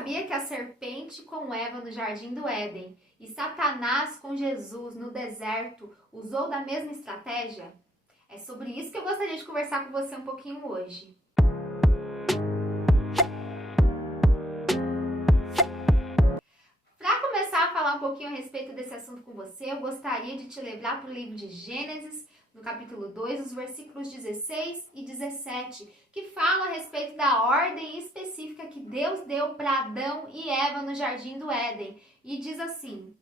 sabia que a serpente com Eva no jardim do Éden e Satanás com Jesus no deserto usou da mesma estratégia? É sobre isso que eu gostaria de conversar com você um pouquinho hoje. Para começar a falar um pouquinho a respeito desse assunto com você, eu gostaria de te levar para o livro de Gênesis, no capítulo 2, os versículos 16 e 17, que falam a respeito da ordem específica que Deus deu para Adão e Eva no jardim do Éden. E diz assim: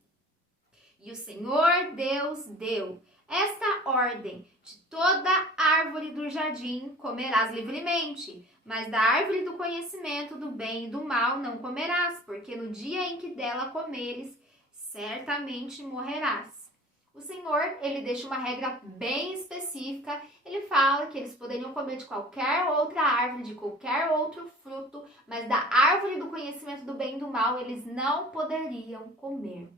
E o Senhor Deus deu esta ordem: de toda árvore do jardim comerás livremente, mas da árvore do conhecimento do bem e do mal não comerás, porque no dia em que dela comeres, certamente morrerás. O Senhor, ele deixa uma regra bem específica. Ele fala que eles poderiam comer de qualquer outra árvore, de qualquer outro fruto, mas da árvore do conhecimento do bem e do mal eles não poderiam comer.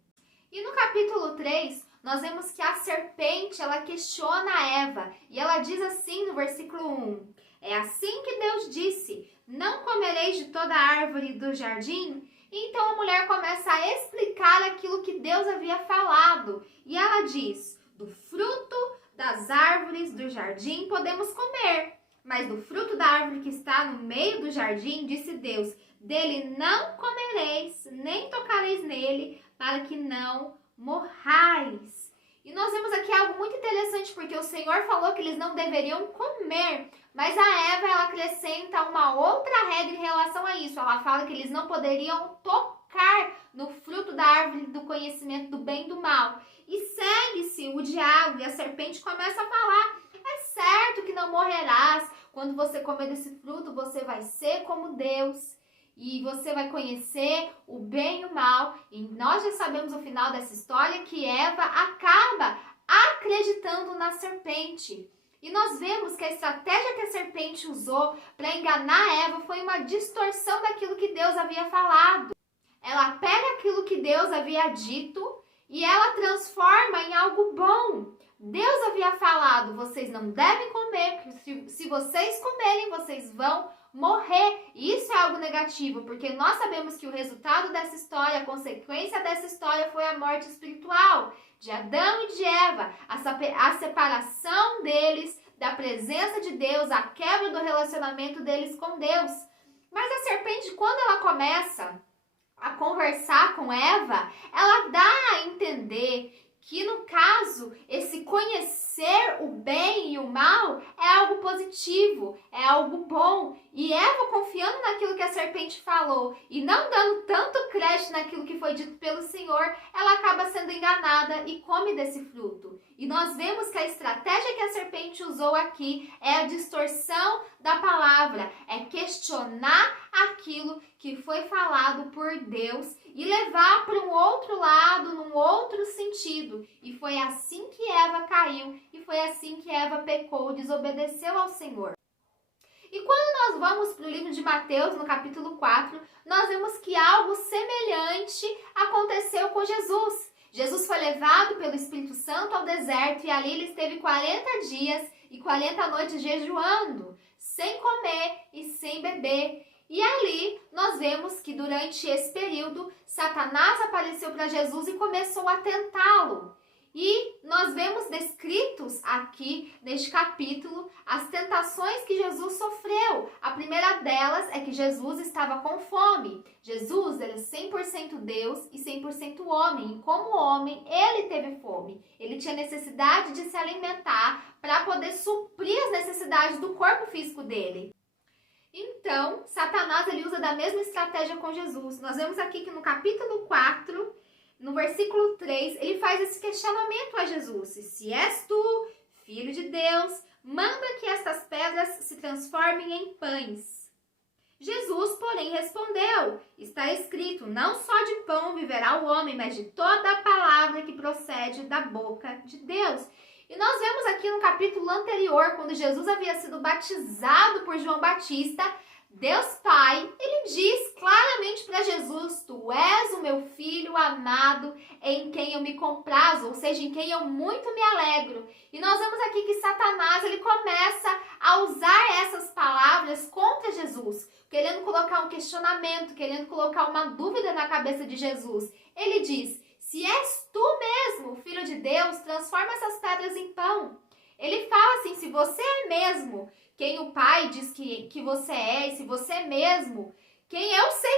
E no capítulo 3, nós vemos que a serpente, ela questiona Eva, e ela diz assim no versículo 1: É assim que Deus disse: Não comereis de toda árvore do jardim? Então a mulher começa a explicar aquilo que Deus havia falado. E ela diz: do fruto das árvores do jardim podemos comer, mas do fruto da árvore que está no meio do jardim, disse Deus: dele não comereis, nem tocareis nele, para que não morrais. E nós vemos aqui algo muito interessante, porque o Senhor falou que eles não deveriam comer, mas a Eva, ela acrescenta uma outra regra em relação a isso. Ela fala que eles não poderiam tocar no fruto da árvore do conhecimento do bem e do mal. E segue-se o diálogo e a serpente começa a falar: é certo que não morrerás. Quando você comer desse fruto, você vai ser como Deus. E você vai conhecer o bem e o mal. E nós já sabemos o final dessa história, que Eva acaba acreditando na serpente. E nós vemos que a estratégia que a serpente usou para enganar Eva foi uma distorção daquilo que Deus havia falado. Ela pega aquilo que Deus havia dito e ela transforma em algo bom. Deus havia falado: vocês não devem comer, porque se vocês comerem, vocês vão morrer. E isso é algo negativo, porque nós sabemos que o resultado dessa história, a consequência dessa história foi a morte espiritual de Adão e de Eva, a separação deles da presença de Deus, a quebra do relacionamento deles com Deus. Mas a serpente, quando ela começa a conversar com Eva, ela dá a entender que, no caso, esse conhecer o bem e o mal é algo positivo, é algo bom. E Eva, confiando naquilo que a serpente falou e não dando tanto crédito naquilo que foi dito pelo Senhor, ela acaba sendo enganada e come desse fruto. E nós vemos que a estratégia que a serpente usou aqui é a distorção da palavra, é questionar aquilo que foi falado por Deus e levar para um outro lado, num outro sentido. E foi assim que Eva caiu, e foi assim que Eva pecou, desobedeceu ao Senhor. E quando nós vamos para o livro de Mateus, no capítulo 4, nós vemos que algo semelhante aconteceu com Jesus. Jesus foi levado pelo Espírito Santo ao deserto e ali ele esteve 40 dias e 40 noites jejuando, sem comer e sem beber. E ali nós vemos que durante esse período, Satanás apareceu para Jesus e começou a tentá-lo. E nós vemos descritos aqui neste capítulo as tentações que Jesus sofreu. A primeira delas é que Jesus estava com fome. Jesus era 100% Deus e 100% homem. E como homem, ele teve fome. Ele tinha necessidade de se alimentar para poder suprir as necessidades do corpo físico dele. Então, Satanás ele usa da mesma estratégia com Jesus. Nós vemos aqui que no capítulo 4, no versículo 3, ele faz esse questionamento a Jesus: se és tu, filho de Deus, manda que estas pedras se transformem em pães. Jesus, porém, respondeu: está escrito, não só de pão viverá o homem, mas de toda a palavra que procede da boca de Deus. E nós vemos aqui no capítulo anterior, quando Jesus havia sido batizado por João Batista, Deus Pai, ele diz claramente para Jesus: tu és o meu filho amado, em quem eu me comprazo, ou seja, em quem eu muito me alegro. E nós vemos aqui que Satanás, ele começa a usar essas palavras contra Jesus, querendo colocar um questionamento, querendo colocar uma dúvida na cabeça de Jesus. Ele diz: se és tu mesmo, filho de Deus, transforma essas pedras em pão. Ele fala assim: se você é mesmo quem o Pai diz que você é, e se você é mesmo quem eu sei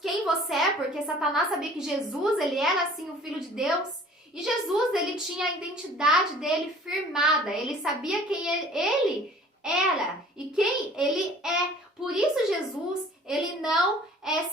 quem você é, porque Satanás sabia que Jesus, ele era assim o Filho de Deus. E Jesus, ele tinha a identidade dele firmada. Ele sabia quem ele era e quem ele é. Por isso Jesus, ele não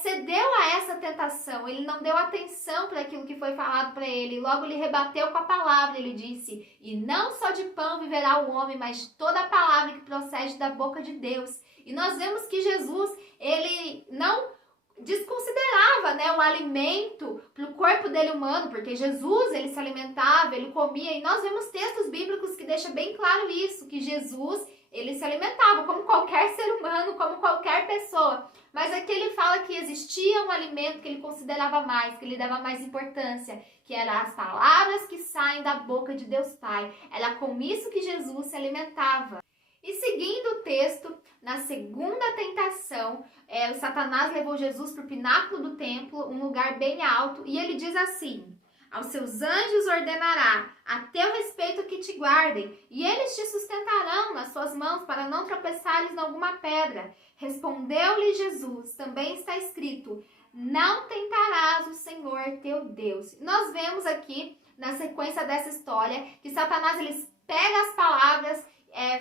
cedeu a essa tentação. Ele não deu atenção para aquilo que foi falado para ele. Logo ele rebateu com a palavra. Ele disse: e não só de pão viverá o homem, mas de toda a palavra que procede da boca de Deus. E nós vemos que Jesus, ele não desconsiderava, né, o alimento para o corpo dele humano, porque Jesus, ele se alimentava, ele comia, e nós vemos textos bíblicos que deixam bem claro isso, que Jesus, ele se alimentava como qualquer ser humano, como qualquer pessoa. Mas aqui ele fala que existia um alimento que ele considerava mais, que ele dava mais importância, que eram as palavras que saem da boca de Deus Pai. Era com isso que Jesus se alimentava. E seguindo o texto, na segunda tentação, o Satanás levou Jesus para o pináculo do templo, um lugar bem alto, e ele diz assim: aos seus anjos ordenará a teu respeito que te guardem, e eles te sustentarão nas suas mãos para não tropeçares em alguma pedra. Respondeu-lhe Jesus: também está escrito: não tentarás o Senhor teu Deus. Nós vemos aqui, na sequência dessa história, que Satanás ele pega as palavras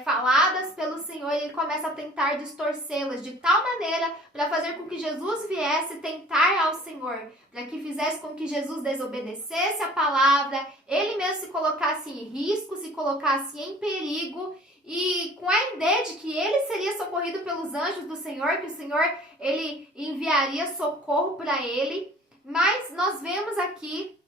faladas pelo Senhor, e ele começa a tentar distorcê-las de tal maneira para fazer com que Jesus viesse tentar ao Senhor, para que fizesse com que Jesus desobedecesse a palavra, ele mesmo se colocasse em risco, se colocasse em perigo, e com a ideia de que ele seria socorrido pelos anjos do Senhor, que o Senhor ele enviaria socorro para ele. Mas nós vemos aqui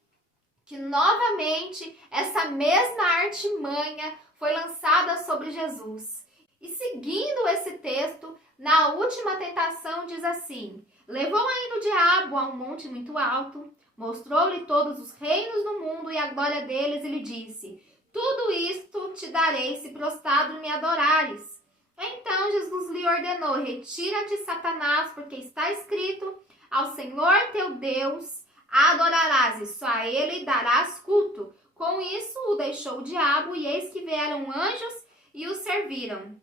que novamente essa mesma artimanha foi lançada sobre Jesus. E seguindo esse texto, na última tentação diz assim: levou ainda o diabo a um monte muito alto, mostrou-lhe todos os reinos do mundo e a glória deles, e lhe disse: tudo isto te darei se prostrado me adorares. Então Jesus lhe ordenou: retira-te, Satanás, porque está escrito: ao Senhor teu Deus adorarás, e só a ele darás culto. Com isso o deixou o diabo, e eis que vieram anjos e o serviram.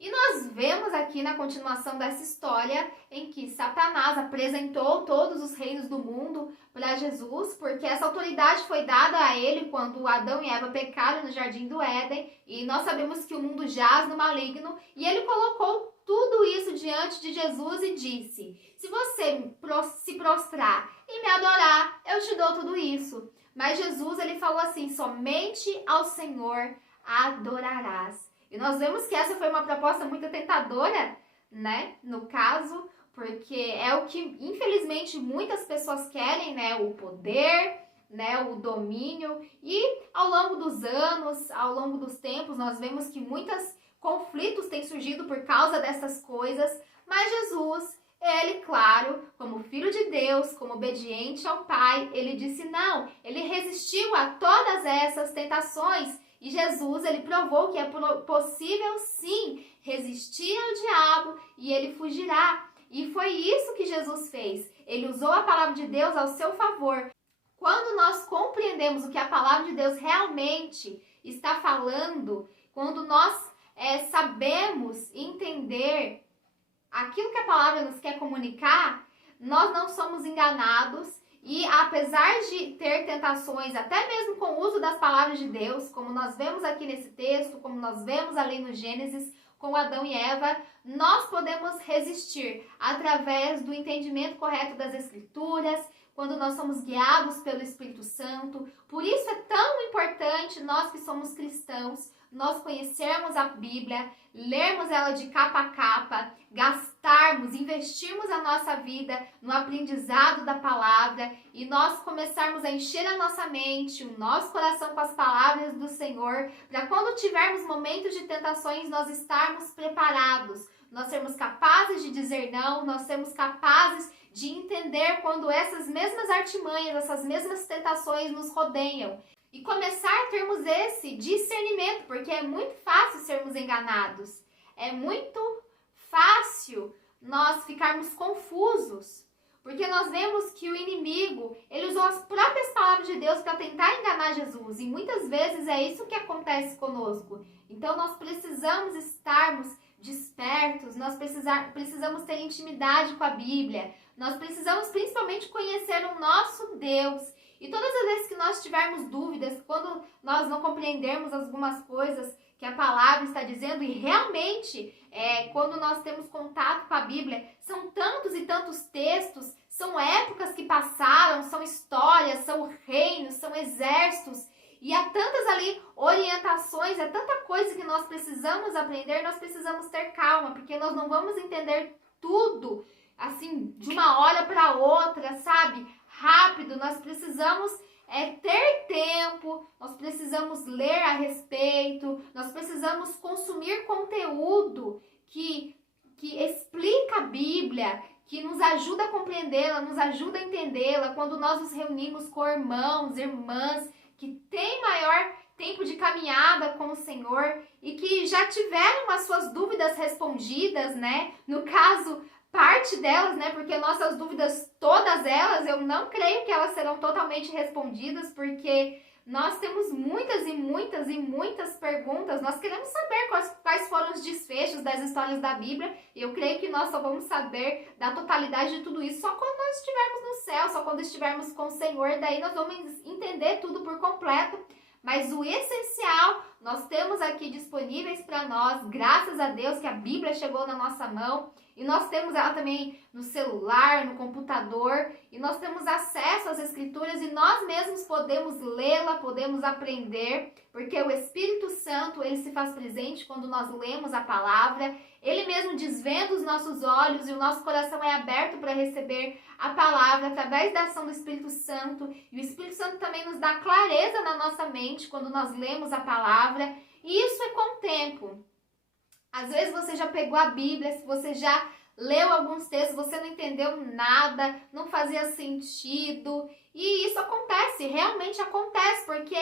E nós vemos aqui na continuação dessa história em que Satanás apresentou todos os reinos do mundo para Jesus, porque essa autoridade foi dada a ele quando Adão e Eva pecaram no Jardim do Éden, e nós sabemos que o mundo jaz no maligno, e ele colocou tudo isso diante de Jesus e disse: se você se prostrar e me adorar, eu te dou tudo isso. Mas Jesus, ele falou assim: somente ao Senhor adorarás. E nós vemos que essa foi uma proposta muito tentadora, né? No caso, porque é o que, infelizmente, muitas pessoas querem, né? O poder, né? O domínio. E ao longo dos anos, ao longo dos tempos, nós vemos que muitos conflitos têm surgido por causa dessas coisas. Mas Jesus, ele, claro, como filho de Deus, como obediente ao Pai, ele disse não. Ele resistiu a todas essas tentações. E Jesus, ele provou que é possível, sim, resistir ao diabo e ele fugirá. E foi isso que Jesus fez. Ele usou a palavra de Deus ao seu favor. Quando nós compreendemos o que a palavra de Deus realmente está falando, quando nós sabemos entender aquilo que a palavra nos quer comunicar, nós não somos enganados. E apesar de ter tentações, até mesmo com o uso das palavras de Deus, como nós vemos aqui nesse texto, como nós vemos ali no Gênesis, com Adão e Eva, nós podemos resistir através do entendimento correto das Escrituras, quando nós somos guiados pelo Espírito Santo. Por isso é tão importante nós que somos cristãos, nós conhecermos a Bíblia, lermos ela de capa a capa, gastarmos, investirmos a nossa vida no aprendizado da palavra e nós começarmos a encher a nossa mente, o nosso coração com as palavras do Senhor, para quando tivermos momentos de tentações nós estarmos preparados, nós sermos capazes de dizer não, nós sermos capazes de entender quando essas mesmas artimanhas, essas mesmas tentações nos rodeiam. E começar a termos esse discernimento, porque é muito fácil sermos enganados. É muito fácil nós ficarmos confusos. Porque nós vemos que o inimigo, ele usou as próprias palavras de Deus para tentar enganar Jesus. E muitas vezes é isso que acontece conosco. Então nós precisamos estarmos despertos, nós precisamos ter intimidade com a Bíblia. Nós precisamos principalmente conhecer o nosso Deus. E todas as vezes que nós tivermos dúvidas, quando nós não compreendermos algumas coisas que a palavra está dizendo, e realmente, quando nós temos contato com a Bíblia, são tantos e tantos textos, são épocas que passaram, são histórias, são reinos, são exércitos, e há tantas ali orientações, há tanta coisa que nós precisamos aprender, nós precisamos ter calma, porque nós não vamos entender tudo, assim, de uma hora para outra, sabe? Rápido, nós precisamos ter tempo, nós precisamos ler a respeito, nós precisamos consumir conteúdo que explica a Bíblia, que nos ajuda a compreendê-la, nos ajuda a entendê-la, quando nós nos reunimos com irmãos, irmãs, que têm maior tempo de caminhada com o Senhor e que já tiveram as suas dúvidas respondidas, né? No caso, parte delas, né? Porque nossas dúvidas, todas elas, eu não creio que elas serão totalmente respondidas, porque nós temos muitas e muitas e muitas perguntas. Nós queremos saber quais foram os desfechos das histórias da Bíblia. E eu creio que nós só vamos saber da totalidade de tudo isso só quando nós estivermos no céu, só quando estivermos com o Senhor. Daí nós vamos entender tudo por completo. Mas o essencial nós temos aqui disponíveis para nós, graças a Deus que a Bíblia chegou na nossa mão. E nós temos ela também no celular, no computador, e nós temos acesso às Escrituras e nós mesmos podemos lê-la, podemos aprender, porque o Espírito Santo, ele se faz presente quando nós lemos a palavra, ele mesmo desvenda os nossos olhos e o nosso coração é aberto para receber a palavra através da ação do Espírito Santo, e o Espírito Santo também nos dá clareza na nossa mente quando nós lemos a palavra, e isso é com o tempo. Às vezes você já pegou a Bíblia, se você já leu alguns textos, você não entendeu nada, não fazia sentido. E isso acontece, realmente acontece, porque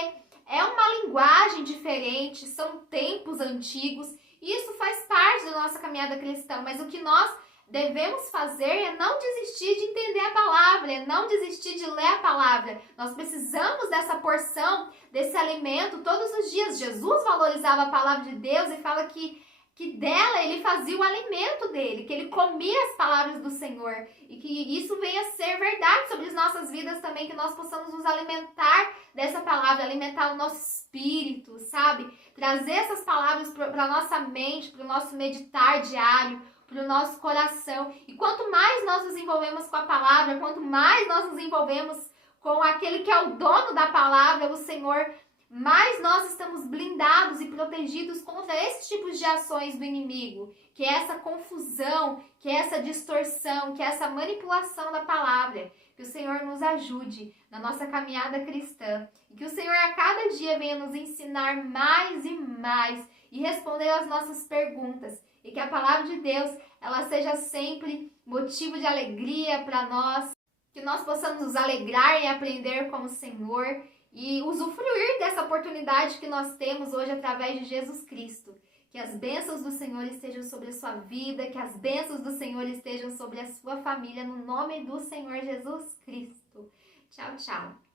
é uma linguagem diferente, são tempos antigos. E isso faz parte da nossa caminhada cristã, mas o que nós devemos fazer é não desistir de entender a palavra, é não desistir de ler a palavra. Nós precisamos dessa porção, desse alimento todos os dias. Jesus valorizava a palavra de Deus e fala que dela ele fazia o alimento dele, que ele comia as palavras do Senhor, e que isso venha a ser verdade sobre as nossas vidas também, que nós possamos nos alimentar dessa palavra, alimentar o nosso espírito, sabe? Trazer essas palavras para a nossa mente, para o nosso meditar diário, para o nosso coração. E quanto mais nós nos envolvemos com a palavra, quanto mais nós nos envolvemos com aquele que é o dono da palavra, o Senhor, mais nós estamos blindados e protegidos contra esses tipos de ações do inimigo, que é essa confusão, que é essa distorção, que é essa manipulação da palavra. Que o Senhor nos ajude na nossa caminhada cristã e que o Senhor a cada dia venha nos ensinar mais e mais e responder às nossas perguntas, e que a palavra de Deus ela seja sempre motivo de alegria para nós, que nós possamos nos alegrar e aprender com o Senhor e usufruir dessa oportunidade que nós temos hoje através de Jesus Cristo. Que as bênçãos do Senhor estejam sobre a sua vida, que as bênçãos do Senhor estejam sobre a sua família, no nome do Senhor Jesus Cristo. Tchau, tchau.